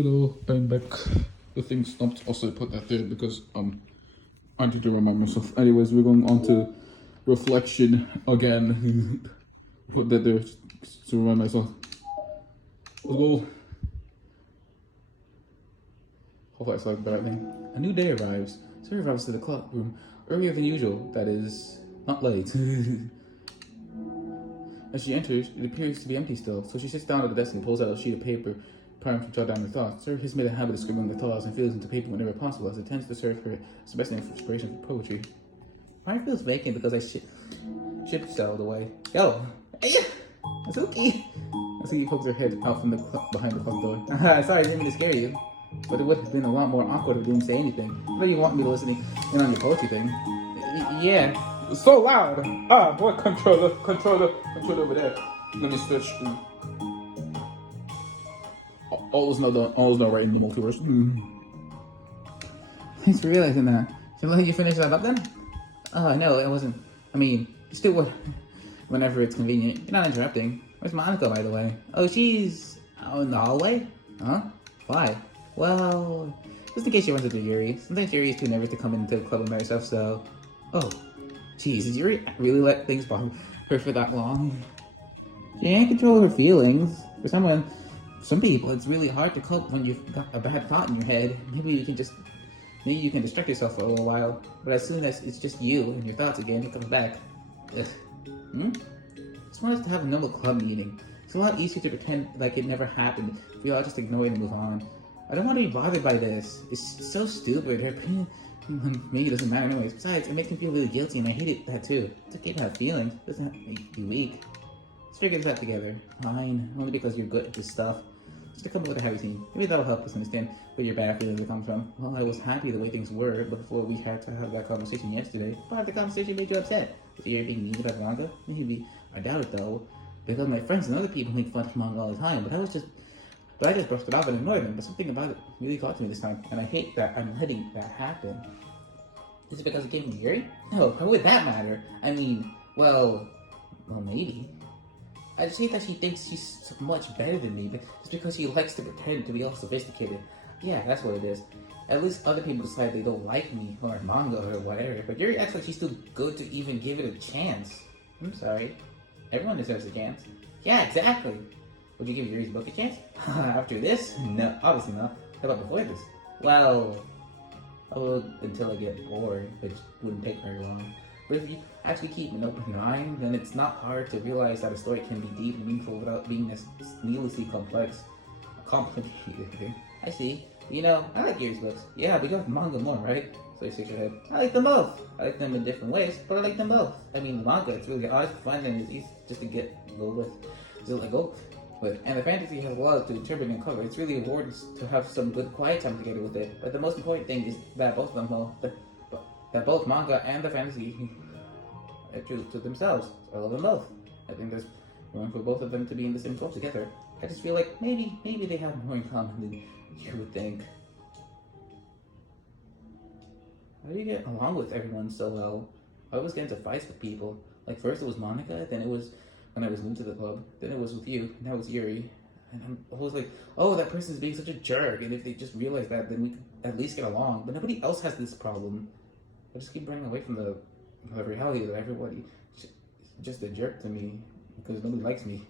Hello, I'm back. The thing stopped. Also, put that there because I need to remind myself. Anyways, we're going on to reflection again. Put that there to remind myself. Let's go. Hopefully, I saw the right thing. A new day arrives. Sarah arrives to the clubroom earlier than usual. That is, not late. As she enters, it appears to be empty still, so she sits down at the desk and pulls out a sheet of paper, primed to jot down her thoughts. Sarah has made a habit of scribbling her thoughts and feelings into paper whenever possible, as it tends to serve her as the best inspiration for poetry. Mine feels vacant because I shipped sailed away. Yo! Hey! Azuki! Azuki pokes her head out from behind the closet door. Sorry, I didn't mean to scare you. But it would have been a lot more awkward if you didn't say anything. I know you want me to listen in on your poetry thing. Yeah. So loud! Ah, boy, controller over there. Let me switch. All is no right in the multiverse. Thanks for realizing that. Should I let you finish that up then? No, it wasn't. I mean, just do what whenever it's convenient. You're not interrupting. Where's Monika, by the way? Oh, she's out in the hallway? Huh? Why? Well, just in case she runs into Yuri. Sometimes Yuri is too nervous to come into the club and by herself, so... Oh, jeez, did Yuri really let things bother her for that long? She can't control her feelings. Some people, it's really hard to cope when you've got a bad thought in your head. Maybe you can distract yourself for a little while. But as soon as it's just you and your thoughts again, it comes back. Ugh. Just want us to have a normal club meeting. It's a lot easier to pretend like it never happened if we all just ignore it and move on. I don't want to be bothered by this. It's so stupid. Her opinion on me doesn't matter anyways. Besides, it makes me feel really guilty, and I hate that too. It's okay to have feelings. It doesn't make you weak. Let's figure this out together. Fine. Only because you're good at this stuff. Just to come up with a happy team. Maybe that'll help us understand where your bad feelings come from. Well, I was happy the way things were before we had to have that conversation yesterday. But the conversation made you upset. If you're being mean about manga, maybe. I doubt it though. Because my friends and other people make fun of manga all the time. But I just brushed it off and ignored them. But something about it really got to me this time. And I hate that I'm letting that happen. Is it because it gave me Yuri? No, how would that matter? I mean, well, maybe. I just hate that she thinks she's so much better than me, but just because she likes to pretend to be all sophisticated. Yeah, that's what it is. At least other people decide they don't like me, or manga, or whatever, but Yuri acts like she's too good to even give it a chance. I'm sorry. Everyone deserves a chance. Yeah, exactly. Would you give Yuri's book a chance? After this? No, obviously not. How about before this? Well, I would until I get bored, which wouldn't take very long. But if you actually keep an open mind, then it's not hard to realize that a story can be deep and meaningful without being needlessly complicated. I see. You know, I like Yuri's books. Yeah, we got manga more, right? So you shake your head. I like them both. I like them in different ways, but I like them both. I mean, manga, it's really honest, fun, and it's easy just to go with. Just let go with. And the fantasy has a lot to interpret and cover. It's really important to have some good quiet time together with it. But the most important thing is that both of them, that both manga and the fantasy are true to themselves. I love them both. I think there's room for both of them to be in the same boat together. I just feel like maybe they have more in common than you would think. How do you get along with everyone so well? I always get into fights with people. Like first it was Monika, then it was when I was new to the club, then it was with you, now it's Yuri. And I'm always like, oh, that person's being such a jerk, and if they just realize that, then we could at least get along. But nobody else has this problem. I just keep running away from the reality that everybody is just a jerk to me because nobody likes me.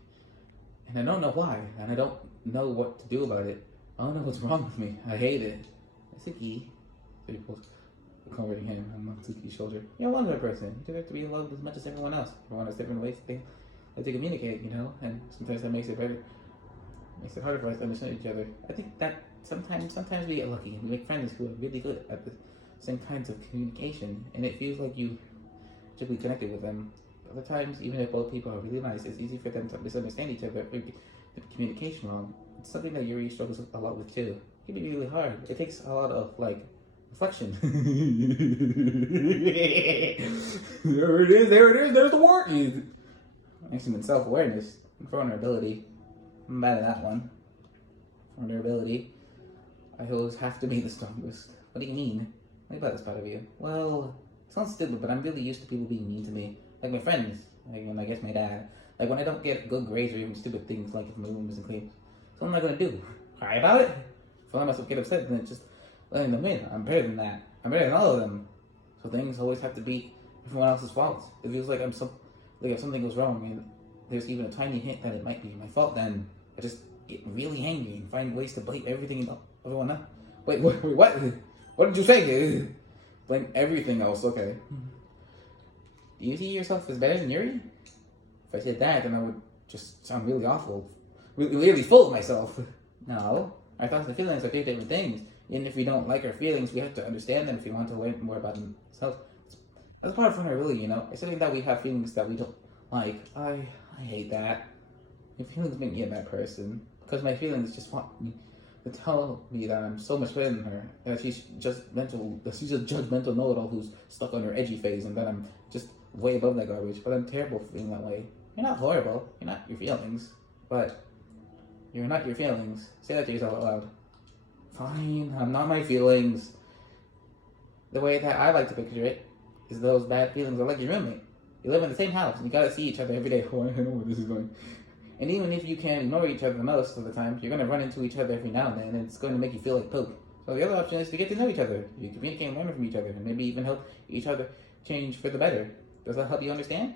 And I don't know why, and I don't know what to do about it. I don't know what's wrong with me. I hate it. Suki. So he pulls comforting him on Suki's shoulder. You're one other person. You deserve to be loved as much as everyone else. Everyone has different ways to communicate, you know? And sometimes that makes it better. Makes it harder for us to understand each other. I think that sometimes we get lucky and we make friends who are really good at the same kinds of communication, and it feels like you should be connected with them. Other times, even if both people are really nice, it's easy for them to misunderstand each other or get the communication wrong. It's something that Yuri struggles a lot with too. It can be really hard. It takes a lot of reflection. There it is, there's the word. Actually, in self-awareness and vulnerability. I'm bad at that one. Vulnerability. I always have to be the strongest. What do you mean? What about this part of you? Well, it sounds stupid, but I'm really used to people being mean to me. Like my friends, and I guess my dad. Like when I don't get good grades or even stupid things, like if my room isn't clean. So what am I gonna do? Cry about it? if I let myself get upset, then it's just letting them in. I'm better than that. I'm better than all of them. So things always have to be everyone else's fault. It feels like like if something goes wrong and there's even a tiny hint that it might be my fault, then I just get really angry and find ways to blame everything and everyone else. Wait, what? What did you say? Blame everything else, okay. Do you see yourself as better than Yuri? If I said that, then I would just sound really awful. Really full of myself. No. Our thoughts and feelings are two different things. Even if we don't like our feelings, we have to understand them if we want to learn more about themselves. That's part of fun, really, you know? It's something that we have feelings that we don't like. I hate that. My feelings make me a bad person. Because my feelings just want me to tell me that I'm so much better than her. That she's just she's a judgmental know-it-all who's stuck on her edgy phase, and that I'm just way above that garbage. But I'm terrible for feeling that way. You're not horrible. You're not your feelings. But you're not your feelings. Say that to yourself out loud. Fine, I'm not my feelings. The way that I like to picture it is those bad feelings are like your roommate. You live in the same house, and you gotta see each other every day. Oh, I know where this is going. And even if you can ignore each other most of the time, you're gonna run into each other every now and then, and it's going to make you feel like poop. So the other option is to get to know each other. You communicate and learn from each other, and maybe even help each other change for the better. Does that help you understand?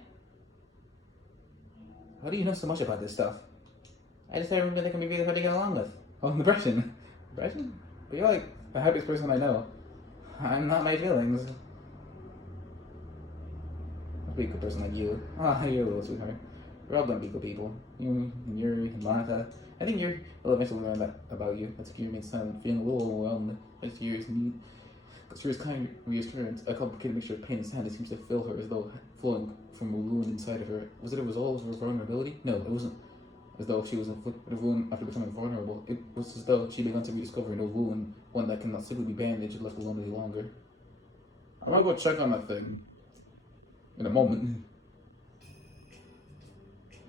How do you know so much about this stuff? I just remember they can be really hard to get along with. Oh, depression. Depression? But you're like the happiest person I know. I'm not my feelings. I'll be a good person like you. Ah, you're a little sweetheart. We're all gonna be good people. You and Yuri and Monika. I think Yuri will eventually learn that about you. That's if you remain silent, feeling a little overwhelmed. That's Yuri's need. Because Yuri's kind of reassurance, a complicated mixture of pain and sadness seems to fill her as though flowing from a wound inside of her. Was it a result of her vulnerability? No, it wasn't as though she was inflicted with a wound after becoming vulnerable. It was as though she began to rediscover a new wound, one that cannot simply be bandaged or left alone any longer. I'm gonna go check on that thing in a moment.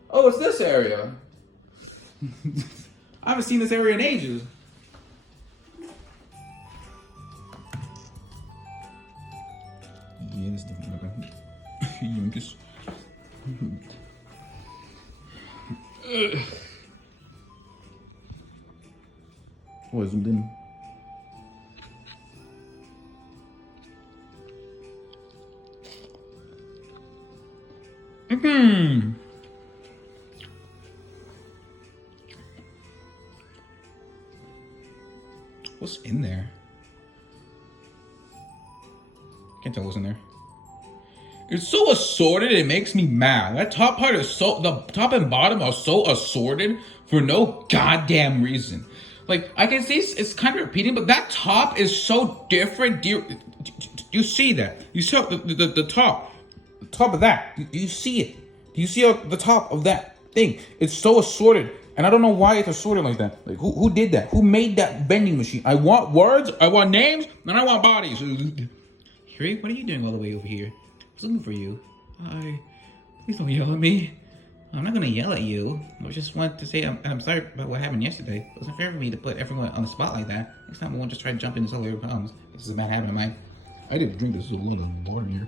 Oh, it's this area. I haven't seen this area in ages. Yeah, this is different. Youngest. Oh, I zoomed in. What's in there? Can't tell what's in there. It's so assorted, it makes me mad. That top part is the top and bottom are so assorted for no goddamn reason. Like, I can see it's kind of repeating, but that top is so different. Do you see that? You see the top of that. Do you see it? Do you see the top of that thing? It's so assorted. And I don't know why it's assorted like that. Like, who did that? Who made that vending machine? I want words, I want names, and I want bodies. Yuri, what are you doing all the way over here? I was looking for you. Please don't yell at me. I'm not gonna yell at you. I just wanted to say I'm sorry about what happened yesterday. It wasn't fair for me to put everyone on the spot like that. Next time I won't just try to jump in and solve your problems. This is a bad habit of mine. I didn't drink this alone in the water here.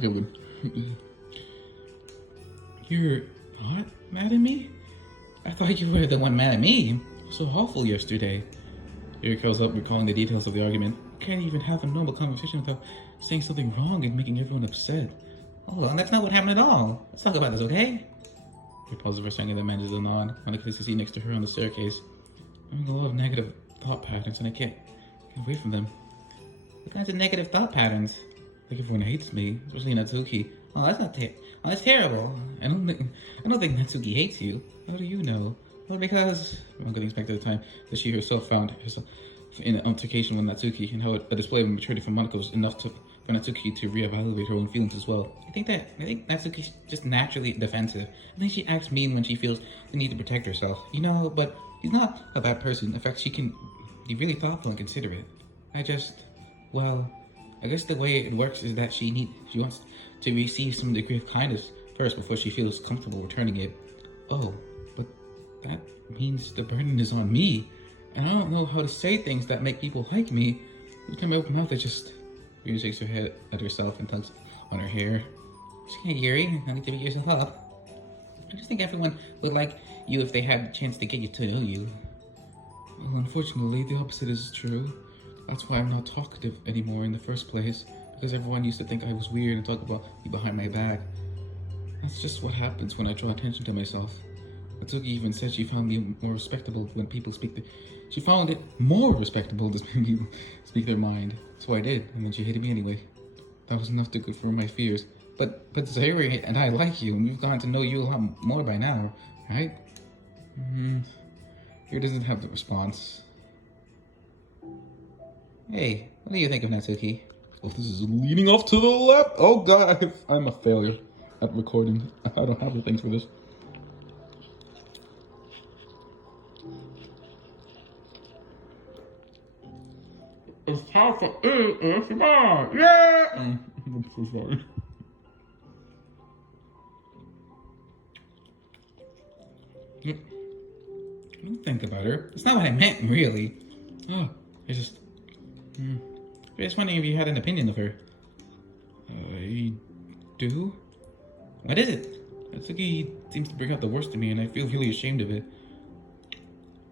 Feel good. You're not mad at me? I thought you were the one mad at me. So awful yesterday. Yuri curls up, recalling the details of the argument. Can't even have a normal conversation without saying something wrong and making everyone upset. Hold on, that's not what happened at all. Let's talk about this, okay? Yuri pauses for a second, then manages a nod. Monika is to see next to her on the staircase. I'm having a lot of negative thought patterns, and I can't get away from them. What kinds of negative thought patterns? Like everyone hates me, especially Natsuki. Oh, that's not oh, that's terrible. I don't think Natsuki hates you. How do you know? Well, because I'm getting expected at the time that she herself found herself in an altercation with Natsuki, and how a display of maturity from Monika was enough for Natsuki to reevaluate her own feelings as well. I think Natsuki's just naturally defensive. I think she acts mean when she feels the need to protect herself. You know, but she's not a bad person. In fact, she can be really thoughtful and considerate. I guess the way it works is that she wants to receive some degree of kindness first before she feels comfortable returning it. Oh, but that means the burden is on me, and I don't know how to say things that make people like me. Every time I open my mouth, Yuri shakes her head at herself and tugs on her hair. Hey, Yuri, I need to beat yourself up. I just think everyone would like you if they had the chance to get you to know you. Well, unfortunately, the opposite is true. That's why I'm not talkative anymore in the first place, because everyone used to think I was weird and talk about me behind my back. That's just what happens when I draw attention to myself. Atsuki even said she found me more respectable when people she found it more respectable to people speak their mind. So I did, and then she hated me anyway. That was enough to confirm my fears. But Sayuri and I like you, and we've gotten to know you a lot more by now, right? Here doesn't have the response. Hey, what do you think of Natsuki? Oh, this is leaning off to the left. Oh god, I'm a failure at recording. I don't have the things for this. It's time for ASMR! Yeah! I'm so sorry. Don't think about her. That's not what I meant, really. Oh, I just wondering if you had an opinion of her. I do? What is it? Atsuki seems to bring out the worst in me, and I feel really ashamed of it.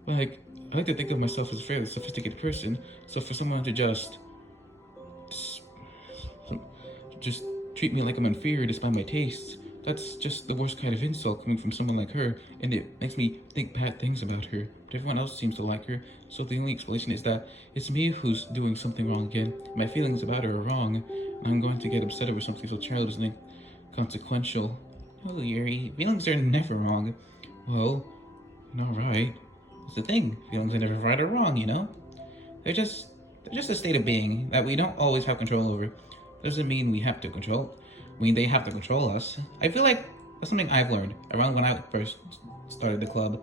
Like, I like to think of myself as a fairly sophisticated person, so for someone to just treat me like I'm inferior despite my tastes, that's just the worst kind of insult coming from someone like her, and it makes me think bad things about her. But everyone else seems to like her, so the only explanation is that it's me who's doing something wrong again. My feelings about her are wrong, and I'm going to get upset over something so childish and inconsequential. Oh, Yuri, feelings are never wrong. Well, not right. That's the thing. Feelings are never right or wrong, you know? They're just a state of being that we don't always have control over. Doesn't mean we have to control. I mean, they have to control us. I feel like that's something I've learned around when I first started the club.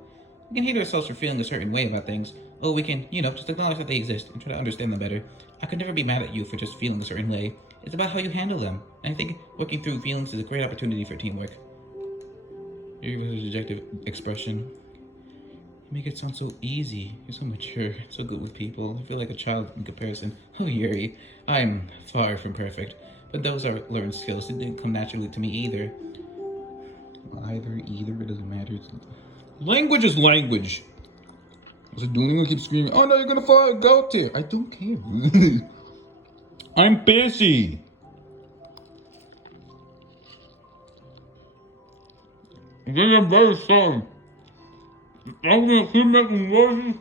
We can hate ourselves for feeling a certain way about things. Oh, we can, just acknowledge that they exist and try to understand them better. I could never be mad at you for just feeling a certain way. It's about how you handle them. And I think working through feelings is a great opportunity for teamwork. You have a subjective expression. You make it sound so easy. You're so mature, so good with people. I feel like a child in comparison. Oh, Yuri, I'm far from perfect. But those are learned skills. It didn't come naturally to me either. Either, it doesn't matter. Language is language. So Duolingo keeps screaming, oh no, you're gonna fall out, go to. I don't care. I'm busy. I'm very sorry. I'm gonna keep making noises.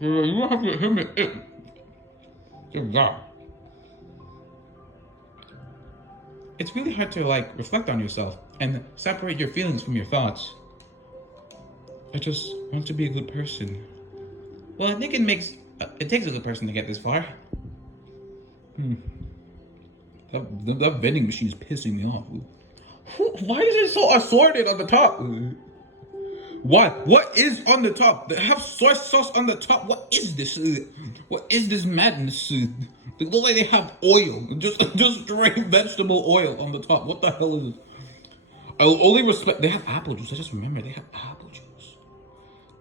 You don't have to hit me. Dear God. It's really hard to reflect on yourself and separate your feelings from your thoughts. I just want to be a good person. Well, I think it takes a good person to get this far. That vending machine is pissing me off. Why is it so assorted on the top? What? What is on the top? They have soy sauce on the top. What is this? What is this madness? They look like they have oil. Just straight vegetable oil on the top. What the hell is this? I'll only respect. They have apple juice. I just remember they have apple juice.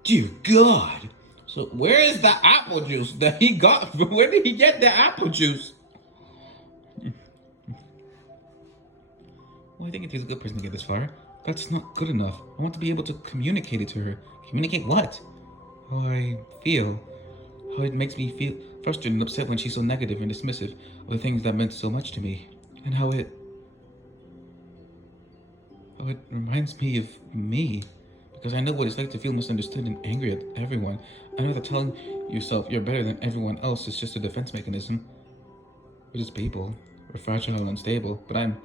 Dear God. So where is the apple juice that he got? Where did he get the apple juice? Well, I think it takes a good person to get this far. That's not good enough. I want to be able to communicate it to her. Communicate what? How I feel. How it makes me feel frustrated and upset when she's so negative and dismissive of the things that meant so much to me. And how it reminds me of me. Because I know what it's like to feel misunderstood and angry at everyone. I know that telling yourself you're better than everyone else is just a defense mechanism. We're just people. We're fragile and unstable. But I'm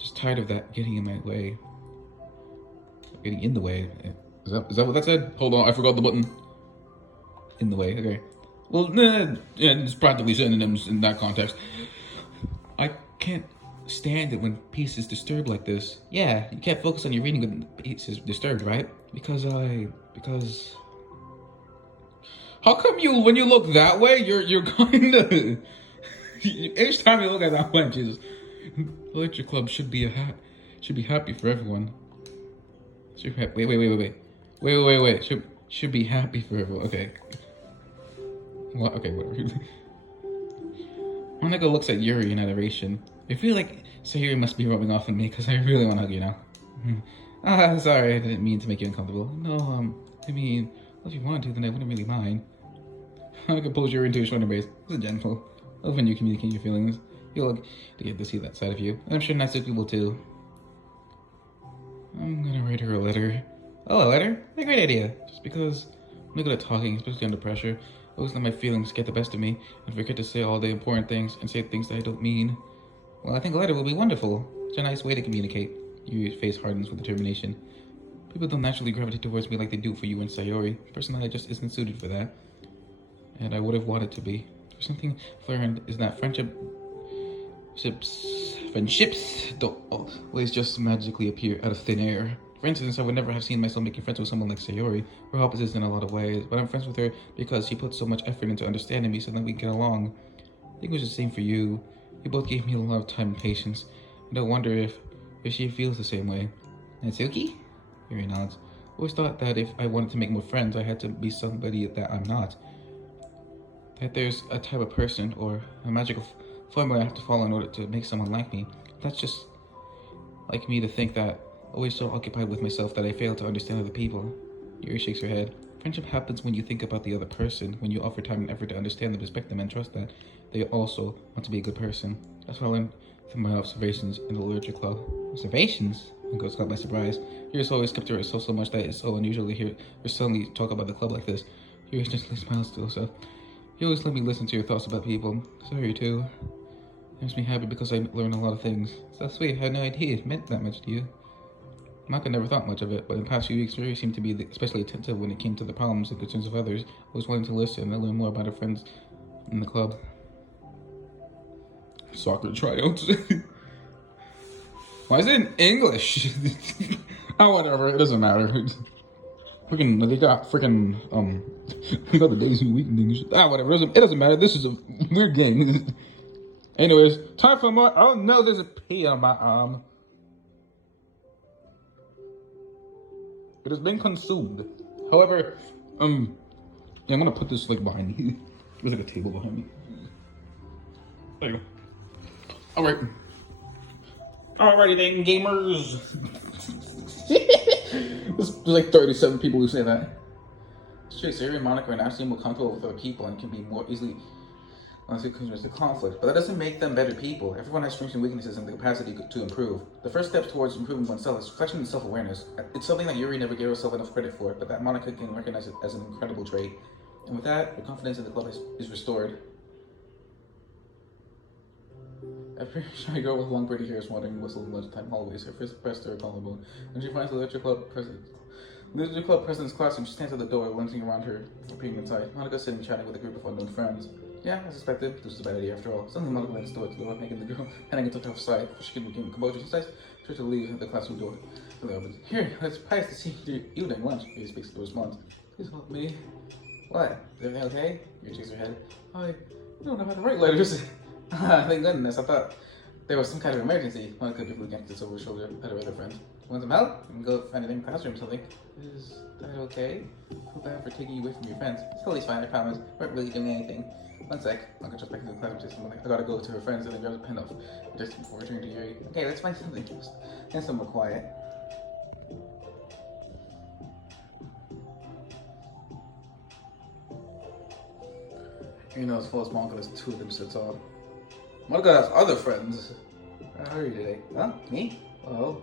just tired of that getting in my way. Getting in the way. Is that what that said? Hold on, I forgot the button. In the way, okay. Well, yeah, it's practically synonyms in that context. I can't stand it when peace is disturbed like this. Yeah, you can't focus on your reading when peace is disturbed, right? Because How come when you look that way, you're kind of each time you look at that way, Jesus. the Electric Club should be happy for everyone. Wait. Should be happy for everyone. Okay. What? Okay, whatever. Monika looks at Yuri in adoration. I feel like Sayuri must be rubbing off on me because I really want to hug you now. Ah, sorry, I didn't mean to make you uncomfortable. No, I mean, if you want to, then I wouldn't really mind. I could pull you into a shoulder base. It's gentle. Love when you communicate your feelings. You'll get to see that side of you. And I'm sure nice people too. I'm gonna write her a letter. Oh, a letter? A great idea. Just because I'm not good at talking, especially under pressure. I always let my feelings get the best of me and forget to say all the important things and say things that I don't mean. Well, I think a letter will be wonderful. It's a nice way to communicate. Your face hardens with determination. People don't naturally gravitate towards me like they do for you and Sayori. Personally, I just isn't suited for that. And I would have wanted to be. There's something I've learned is that friendships don't always just magically appear out of thin air. For instance, I would never have seen myself making friends with someone like Sayori. We're opposites in a lot of ways, but I'm friends with her because she put so much effort into understanding me so that we get along. I think it was the same for you. You both gave me a lot of time and patience. I don't wonder if she feels the same way. Natsuki? Yuri nods. I always thought that if I wanted to make more friends, I had to be somebody that I'm not. That there's a type of person or a magical formula I have to follow in order to make someone like me. That's just like me to think that always so occupied with myself that I fail to understand other people. Yuri shakes her head. Friendship happens when you think about the other person, when you offer time and effort to understand them, respect them, and trust that they also want to be a good person. That's what I learned from my observations in the literature club. Observations? Uncle caught by surprise. Yuri's always kept to herself so much that it's so unusual to hear her suddenly talk about the club like this. Yuri gently smiles to herself. You always let me listen to your thoughts about people. Sorry too. It makes me happy because I learn a lot of things. So sweet, I had no idea it meant that much to you. Monika never thought much of it, but in the past few weeks, Yuri seemed to be especially attentive when it came to the problems and concerns of others, always wanting to listen and learn more about her friends in the club. Soccer tryouts. Why is it in English? Oh, whatever. It doesn't matter. Freaking, they got freaking, they got the days and week and things. Ah, whatever. It doesn't matter. This is a weird game. Anyways, time for more. Oh no, there's a pee on my arm. It has been consumed. However, yeah, I'm gonna put this like behind me. There's like a table behind me. There you go. Alright. Alrighty then, gamers. There's like 37 people who say that. It's true, Sayori and Monika are naturally more comfortable with other people and can be more easily contribute to conflict, but that doesn't make them better people. Everyone has strengths and weaknesses and the capacity to improve. The first step towards improving oneself is reflection and self-awareness. It's something that Yuri never gave herself enough credit for, but that Monika can recognize it as an incredible trait. And with that, her confidence in the club is restored. A pretty shy girl with long pretty hair is wandering whistling lunchtime hallways. Her fist pressed to her collarbone. When she finds the literature club president's classroom, she stands at the door, glancing around her for peering inside. Monika's sitting chatting with a group of unknown friends. Yeah, I suspected. This was a bad idea after all. Suddenly Monika leans towards the door, making the girl heading into her side. Before she can regain composure, she decides to leave the classroom door. Here, it's surprised to see you during lunch. He speaks to the response. Please help me. What? Is everything okay? Yuri shakes her head. I don't know how to write letters. Thank goodness, I thought there was some kind of emergency. Monika briefly glanced this over her shoulder at her other friend. Want some help? You can go find it in the classroom or something. Is that okay? I feel bad for taking you away from your friends. It's totally fine, I promise. We weren't really doing anything. One sec. Monika jumps back into the classroom and says something. I gotta go to her friends and then grabs a pen off the desk before returning to Yuri. Okay, let's find something else. And somewhere quiet. You know, as full as Monika, there's two of them sits on. Monika has other friends. How are you today? Huh? Me? Oh.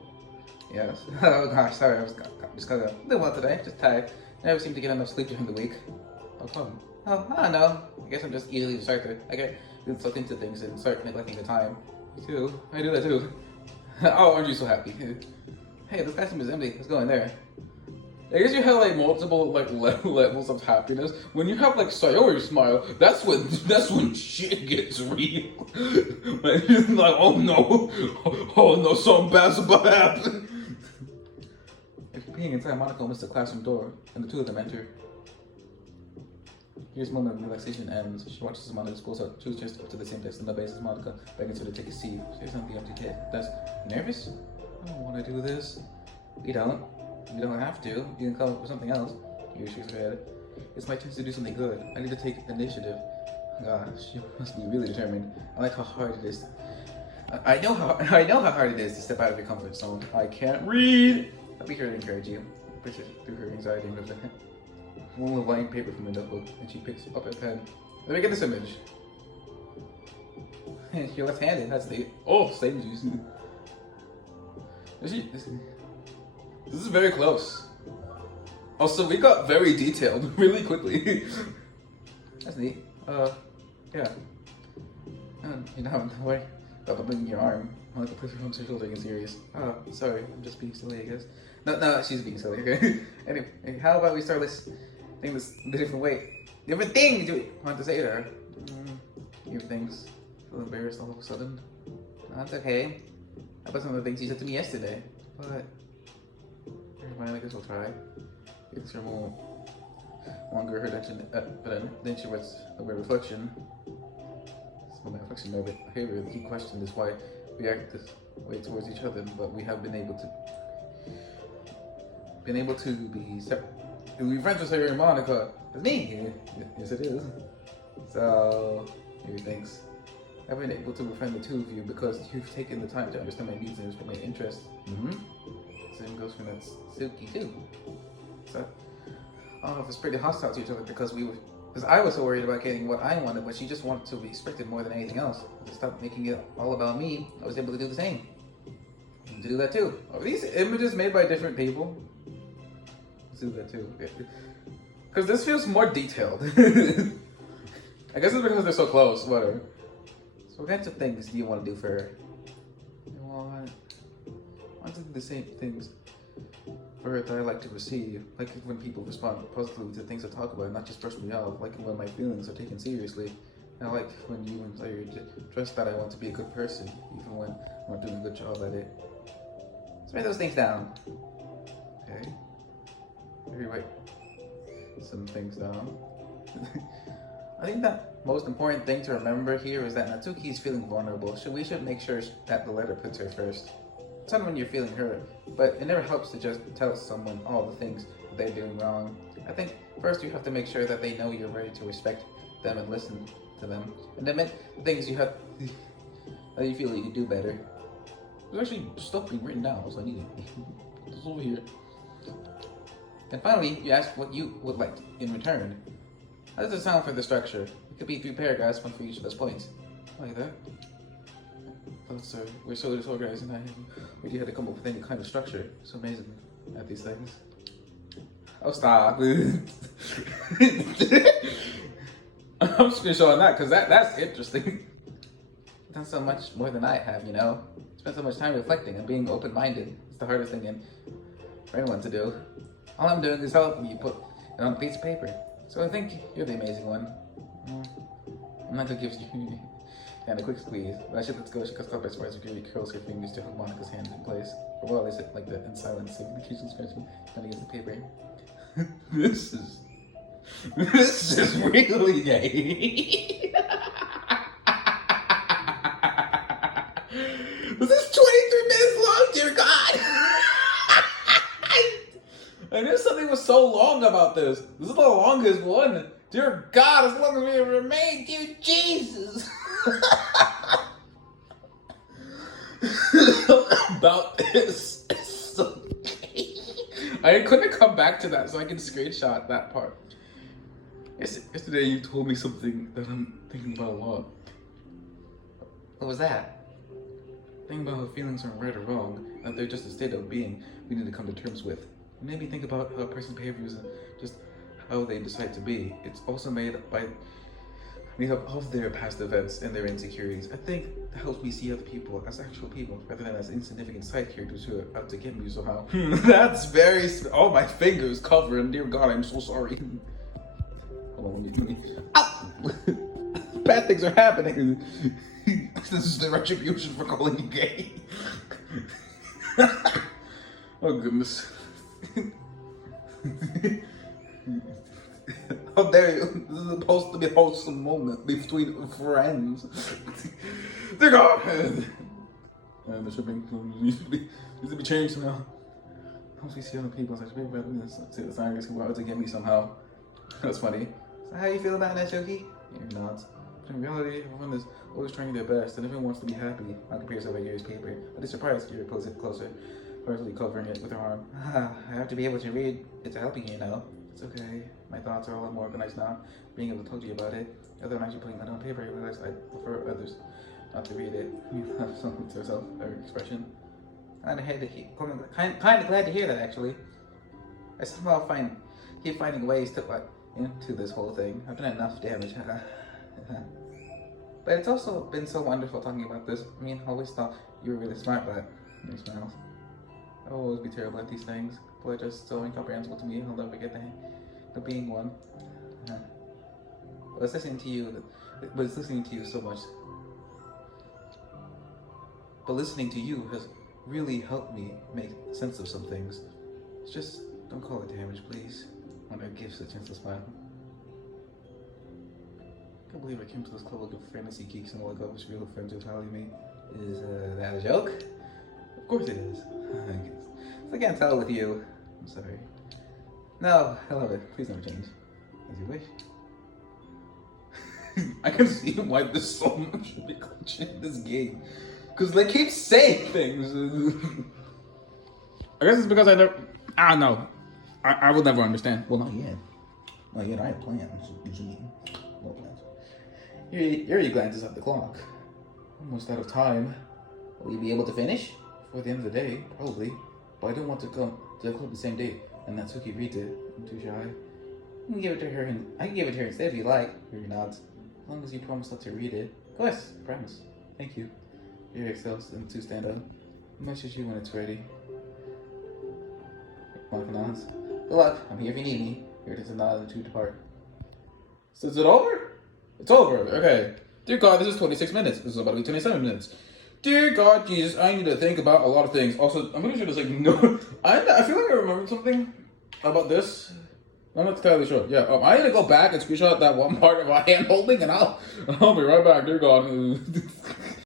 Yes. Oh gosh, sorry, I was just kind of doing well today. Just tired. Never seem to get enough sleep during the week. How come? Oh, I don't know. I guess I'm just easily distracted. I get sucked into things and start neglecting the time. Me too. I do that too. Oh, aren't you so happy? Hey, this classroom is empty. Let's go in there. I guess you have like multiple like levels of happiness. When you have like Sayori smile, that's when shit gets real. Like, like oh no, something bad's about to happen. After peeing inside, Monika opens the classroom door, and the two of them enter. Here's a moment of relaxation ends. She watches as Monika pulls out two chairs up to the same desk, and the basis Monika beckons her to take a seat. She has the empty desk. You nervous? I don't want to do this. You don't. You don't have to. You can come up with something else. Yuri shakes her head. It's my chance to do something good. I need to take initiative. Gosh, you must be really determined. I like how hard it is. I know how hard it is to step out of your comfort zone. I can't read. I'll be sure to encourage you. Push her through her anxiety and lift one little blank paper from the notebook, and she picks up a pen. Let me get this image. You're left-handed. That's the same juice. This is very close. Also, we got very detailed really quickly. That's neat. Yeah. You don't worry about blinking your arm. Monika puts her arm to her shoulder and gets serious. Oh, sorry, I'm just being silly, I guess. No, she's being silly. Okay. Anyway, how about we start listening this a different way? Different things you want to say to her. Your things. Feel embarrassed all of a sudden. That's okay. How about some of the things you said to me yesterday? But never mind, I guess we'll try. It's her more longer her attention, but then she was aware reflection. It's my reflection of behavior. The key question is why we act this way towards each other, but we have been able to be separate. We friends with her and Monika. It's me. Yes, it is. So here thinks. I've been able to befriend the two of you because you've taken the time to understand my needs and respect my interests. Same goes for that Suki too. So I don't know if it's pretty hostile to each other because I was so worried about getting what I wanted, but she just wanted to be respected more than anything else. To stop making it all about me, I was able to do the same. And to do that too. Are these images made by different people? Let's do that too. Because this feels more detailed. I guess it's because they're so close, whatever. So what kinds of things do you want to do for her? You want to do the same things for her that I like to receive. Like when people respond positively to things I talk about, not just brush me off. Like when my feelings are taken seriously. And I like when you trust that I want to be a good person, even when I'm not doing a good job at it. Let's write those things down. Okay. Maybe write some things down. I think that most important thing to remember here is that Natsuki is feeling vulnerable, so we should make sure that the letter puts her first. It's not when you're feeling hurt, but it never helps to just tell someone all the things they're doing wrong. I think first you have to make sure that they know you're ready to respect them and listen to them, and admit the things you have that you feel you can do better. There's actually stuff being written down, so I need it. It's over here. And finally, you ask what you would like in return. How does it sound for the structure? It could be 3 paragraphs, one for each of those points. Like that. Thoughts are, we're so disorganized and I really had to come up with any kind of structure. So amazing at these things. Oh, stop. I'm screenshotting that because that's interesting. I've done so much more than I have, you know? Spent so much time reflecting and being open-minded. It's the hardest thing for anyone to do. All I'm doing is helping you put it on a piece of paper. So I think you're the amazing one. Monika gives you and a quick squeeze. But I should let go. She cuts off by surprise. Yuri curls her fingers to hold Monika's hand in place. For a while they sit like that in silence, so the occasional scratching down against the paper. This is really gay. Was this 23 minutes long, dear God? I knew something was so long about this. This is the longest one. Dear God, as long as we ever made, dear Jesus. About this. So I couldn't come back to that, so I can screenshot that part. Yesterday you told me something that I'm thinking about a lot. What was that? Thinking about how feelings aren't right or wrong, that they're just a state of being we need to come to terms with. It made me think about how a person's behavior is just how they decide to be. It's also made up of their past events and their insecurities. I think that helps me see other people as actual people rather than as insignificant side characters who are out to get me somehow. That's very. Oh, my fingers covering. Dear God, I'm so sorry. Hold on, let me. Ow! Bad things are happening. This is the retribution for calling you gay. Oh goodness. How dare you? This is supposed to be a wholesome moment between friends. Dear God! And the shipping needs to be changed now. Once we see other people such big brothers, see the scientists who are out to get me somehow. That's funny. So how do you feel about that, Shoki? You're not. But in reality, everyone is always trying their best, and everyone wants to be happy. Not compare yourself by Yuri's paper. But it's surprised Yuri pulls it closer. partially covering it with her arm. I have to be able to read. It's helping you know. It's okay. My thoughts are a lot more organized now. Being able to talk to you about it. Other than actually putting it on paper, I realized I prefer others not to read it. Something to herself, her expression. Kind of glad to hear that actually. I somehow keep finding ways to like into this whole thing. I've done enough damage. But it's also been so wonderful talking about this. I mean, I always thought you were really smart, but your smiles. I'll always be terrible at these things. People are just so incomprehensible to me. I'll never get the hang of being one. I was listening to you, so much. But listening to you has really helped me make sense of some things. It's just, don't call it damage, please. When I give a chance to smile. I can't believe I came to this club of fantasy geeks and all I got was real friends who value me. Is that a joke? Of course it is. I can't tell with you. I'm sorry. No, I love it. Please never change. As you wish. I can see why there's so much glitch in this game. Because they keep saying things. I guess it's because I don't know. I will never understand. Well, not yet. Not yet. I have plans. No plans. Yuri glances at the clock. Almost out of time. Will you be able to finish? Before the end of the day, probably. But I don't want to come to the club the same day. And Natsuki reads it. I'm too shy. I can give it to her instead if you like. Yuri nods. As long as you promise not to read it. Of course, I promise. Thank you. Yuri exhales them to stand up. I'll message you when it's ready. Monika nods. Good luck. I'm here if you need me. Yuri does a nod and the two depart. So is it over? It's over. Okay. Dear God, this is 26 minutes. This is about to be 27 minutes. Dear God, Jesus, I need to think about a lot of things. Also, I'm pretty sure there's like no... I feel like I remembered something about this. I'm not entirely sure. Yeah, I need to go back and screenshot that one part of my hand holding and I'll be right back. Dear God.